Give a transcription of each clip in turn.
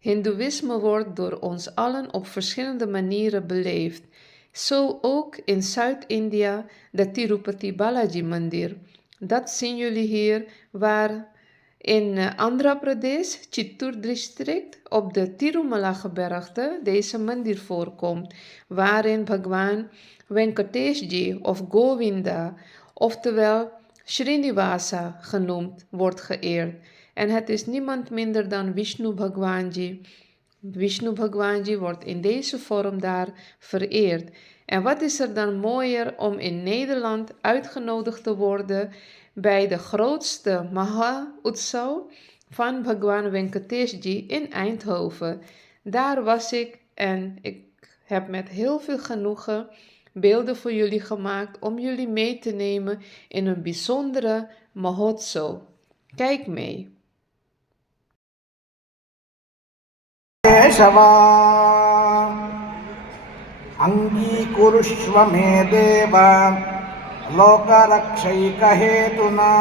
Hindoeïsme wordt door ons allen op verschillende manieren beleefd. Zo ook in Zuid-India de Tirupati Balaji Mandir. Dat zien jullie hier, waar in Andhra Pradesh, Chittoor district, op de Tirumala gebergte deze mandir voorkomt, waarin Bhagwan Venkateshji of Govinda, oftewel Srinivasa genoemd, wordt geëerd. En het is niemand minder dan Vishnu Bhagwanji. Vishnu Bhagwanji wordt in deze vorm daar vereerd. En wat is er dan mooier om in Nederland uitgenodigd te worden bij de grootste Maha Utsav van Bhagwan Venkateshji in Eindhoven. Daar was ik en ik heb met heel veel genoegen beelden voor jullie gemaakt om jullie mee te nemen in een bijzondere Mahotsav. Kijk mee. केशवा अंगीकुरुष्व मे देव लोकरक्षैकहेतुना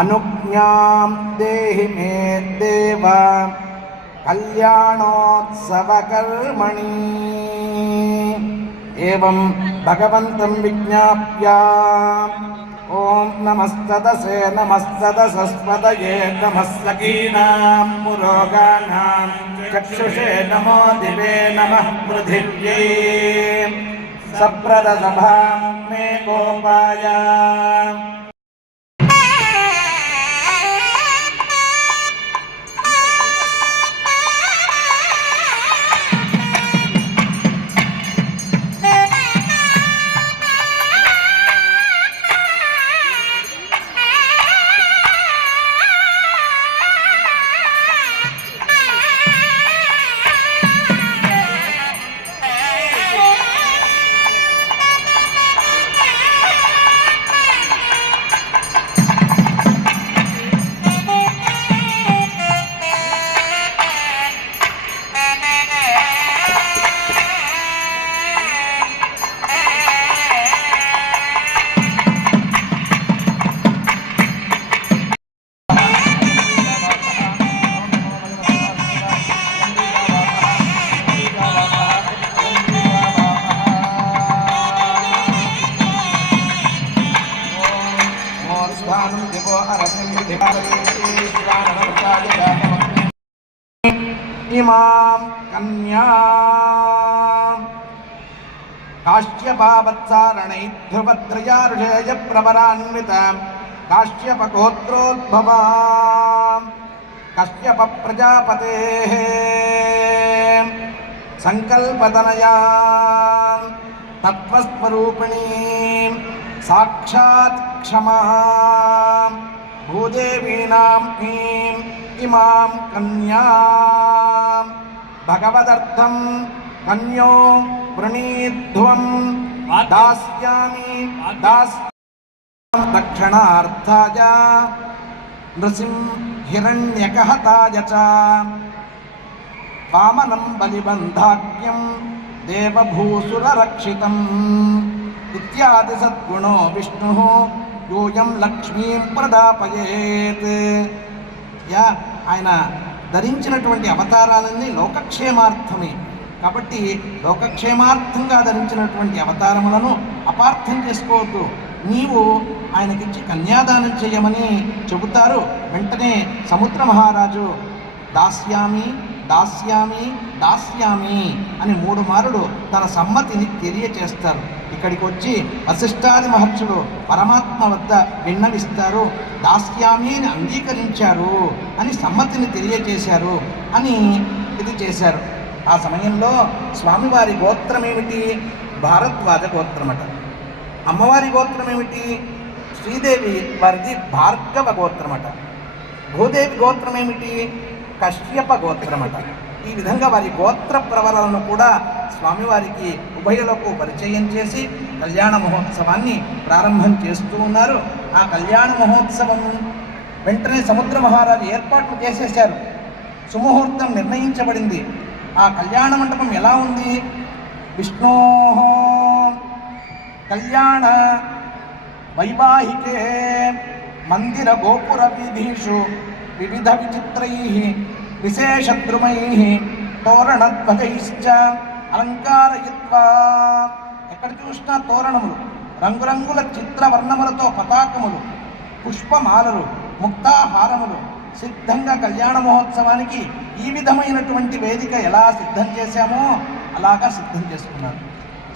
अनुज्ञां देहि मे देव कल्याणोत्सवकर्मणि एवं भगवन्तं विज्ञाप्य ओम नमस्तदसे नमस्तदसस्पदये नमस्सकीनां पुरोगानां चक्षुषे नमो दिवे नमः पृथिव्यै सप्रदसभां मे गोपाय इमां कन्या काश्यपावत्सारणैर्ध्रुवत्रयारुषेय प्रवरान्वितां काश्यपगोत्रोद्भवां कश्यप प्रजापतेः संकल्पतनयां तत्त्वस्वरूपिणीं साक्षात् क्षमां भूदेवीनां इमां कन्यां भगवदर्थं कन्यो वृणीध्वं दास्यामि दक्षिणार्थाय नृसिंहिरण्यकहताय च वामनं बलिबन्धाख्यं देवभूसुररक्षितम् इत्यादि सद्गुणो विष्णुः यूयं लक्ष्मीं प्रदापयेत् या ఆయన ధరించినటువంటి అవతారాలన్నీ లోకక్షేమార్థమే కాబట్టి లోకక్షేమార్థంగా ధరించినటువంటి అవతారములను అపార్థం చేసుకోవద్దు. నీవు ఆయనకిచ్చి కన్యాదానం చేయమని చెబుతారు. వెంటనే సముద్ర మహారాజు దాస్యామి దాస్యామి దాస్యామి అని 3 మారులు తన సమ్మతిని తెలియచేస్తారు. ఇక్కడికి వచ్చి వశిష్ఠాది మహర్షులు పరమాత్మ వద్ద విన్నవిస్తారు. దాస్యామి అని అంగీకరించారు అని సమ్మతిని తెలియచేశారు అని ఇది చేశారు. ఆ సమయంలో స్వామివారి గోత్రం ఏమిటి? భారద్వాజ గోత్రమట. అమ్మవారి గోత్రం ఏమిటి? శ్రీదేవి వారిది భార్గవ గోత్రమట. భూదేవి గోత్రం ఏమిటి? కశ్యప గోత్రమట. ఈ విధంగా వారి గోత్ర ప్రవరాలను కూడా స్వామివారికి ఉభయలకు పరిచయం చేసి కళ్యాణ మహోత్సవాన్ని ప్రారంభం చేస్తూ ఉన్నారు. ఆ కళ్యాణ మహోత్సవం వెంటనే సముద్ర మహారాజు ఏర్పాట్లు చేసేశారు. సుముహూర్తం నిర్ణయించబడింది. ఆ కళ్యాణ మండపం ఎలా ఉంది? విష్ణో కళ్యాణ వైవాహికే మందిర గోపుర వీధీషు వివిధ విచిత్రైః విశేషద్రుమైః తోరణధ్వజైశ్చ అలంకారయిత్వా. ఎక్కడ చూసినా తోరణములు, రంగురంగుల చిత్రవర్ణములతో పతాకములు, పుష్పమాలలు, ముక్తాహారములు సిద్ధంగా కళ్యాణ మహోత్సవానికి ఈ విధమైనటువంటి వేదిక ఎలా సిద్ధం చేశామో అలాగా సిద్ధం చేసుకున్నారు.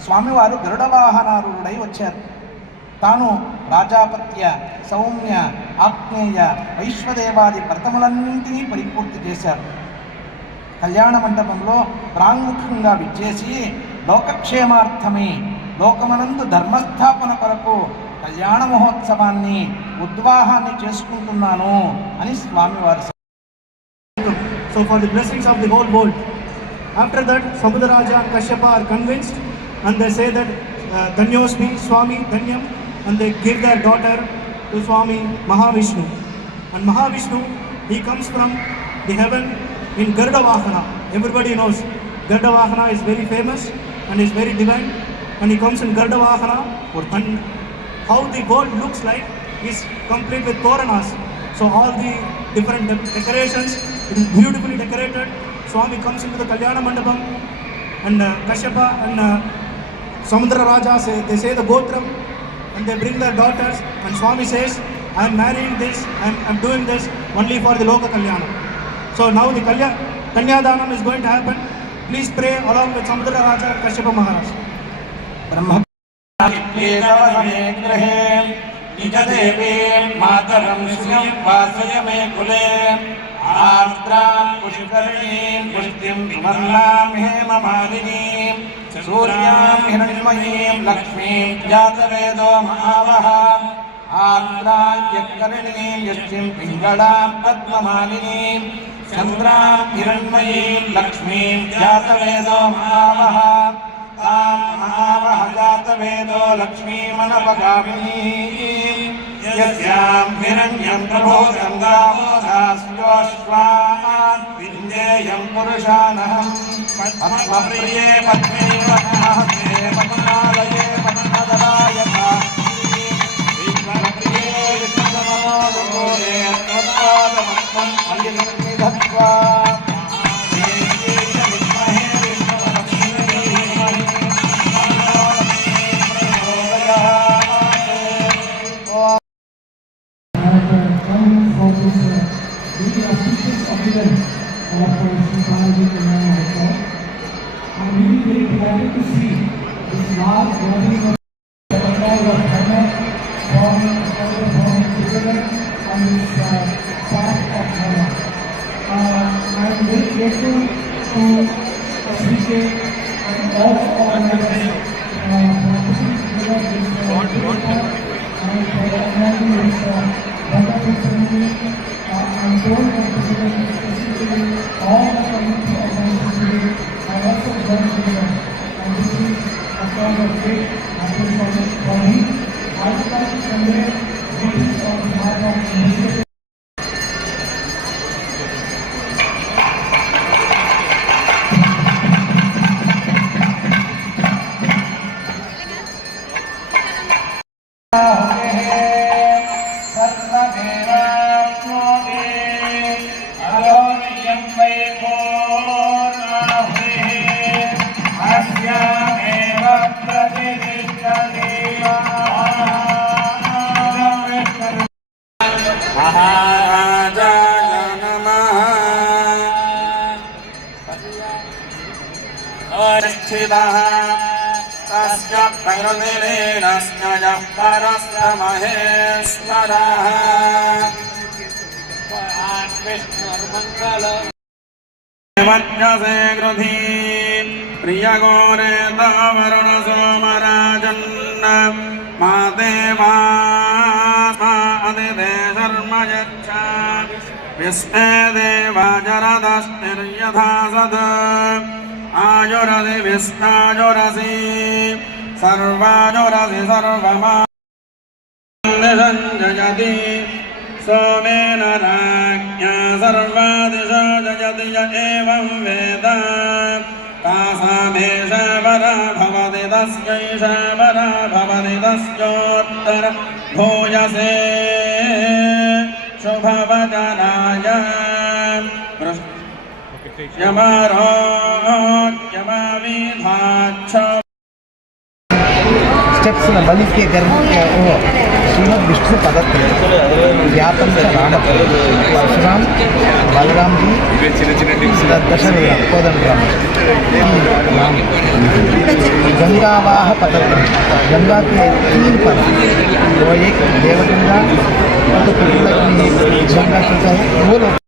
స్వామివారు గరుడ వాహనారూఢుడై వచ్చారు. తాను రాజాపత్య, సౌమ్య, ఆగ్నేయ, వైశ్వదేవాది వ్రతములన్నింటినీ పరిపూర్తి చేశారు. కళ్యాణ మండపంలో ప్రాంగుఖంగా విచ్చేసి లోకక్షేమార్థమై లోకమనందు ధర్మస్థాపన కొరకు కళ్యాణ మహోత్సవాన్ని ఉద్వాహాన్ని చేసుకుంటున్నాను అని స్వామివారు. So for the blessings of the whole world. After that, Samudaraja and Kashyapa are convinced and they say that Dhanyosmi, Swami, Dhanyam, and they give their daughter to Swami Mahavishnu. And Mahavishnu, he comes from the heaven in Garuda Vahana. Everybody knows Garuda Vahana is very famous and is very divine. And he comes in Garuda Vahana. And how the world looks like is complete with Toranas. So all the different decorations, it is beautifully decorated. Swami comes into the Kalyana Mandapam and Kashyapa and Samudra Raja they say the Gotram and they bring their daughters and Swami says, I am marrying this, I am doing this only for the Loka Kalyana. So now the Kanyadanam is going to happen. Please pray along with Samudra Raja and Kashyapa Maharaj. निजदेवीं मातरं श्रियं वासयमे कुले आर्द्रां पुष्करिणीं पुष्टिं सुवर्णां हेममालिनीं सूर्यां हिरण्मयीं लक्ष्मीं जातवेदो महावः आर्द्रां यत्करिणीं यष्टिं पिङ्गळां पद्ममालिनीं चन्द्रां हिरण्मयीं लक्ष्मीं जातवेदो महावः तां महावः जातवेदो लक्ष्मीमनपगामिनीं यस्यां हिरण्यं प्रभोदं गावो दास्योऽश्वान् विञ्जेयं पुरुषानहं पद्मप्रिये पद्मैवहस्ते पद्मालये पद्मदलायता विश्वप्रिये विश्वनमोदे त्वत्पादपद्मं हरिसन्निधत्वा I'm really very delighted to see this large gathering of Bengal of China forming together on this part of China. I am very grateful to SBK and all the organizers for putting together this and for organizing this wonderful ceremony. I'm told that specifically all the community organizers today are also joined together, and this is a kind of great happiness for me. I would like to convey greetings on behalf of initiative. तस्य प्रकृतिरेणस्य यः परस्य महेश्वरः वज्रसे गृधी प्रियगोरेता वरुण सोमराजन्न मा देवा अदिते शर्म यच्छा विष्णे देवा जरदस्तिर्यथा सद आयुरसि विष्णायुरसि सर्वायुरसि सर्वमानिषञ्जयति सोमेन राज्ञा सर्वादिशो जयति य एवं वेद तासामेषा वरा भवति तस्यैषा वरा भवति तस्योत्तर भूयसे शुभवदनाय यमारोग्यमविधाच्छ स्टेप्स में बलि के गर्भ के वो श्रीमद विष्णु पदत्र व्यापम च राम परशुराम बलराम जी दशरथ कोदंड राम गंगावाह पदत्र गंगा के 3 पद वो एक देवगंगा और तो गंगा चलता है वो लोग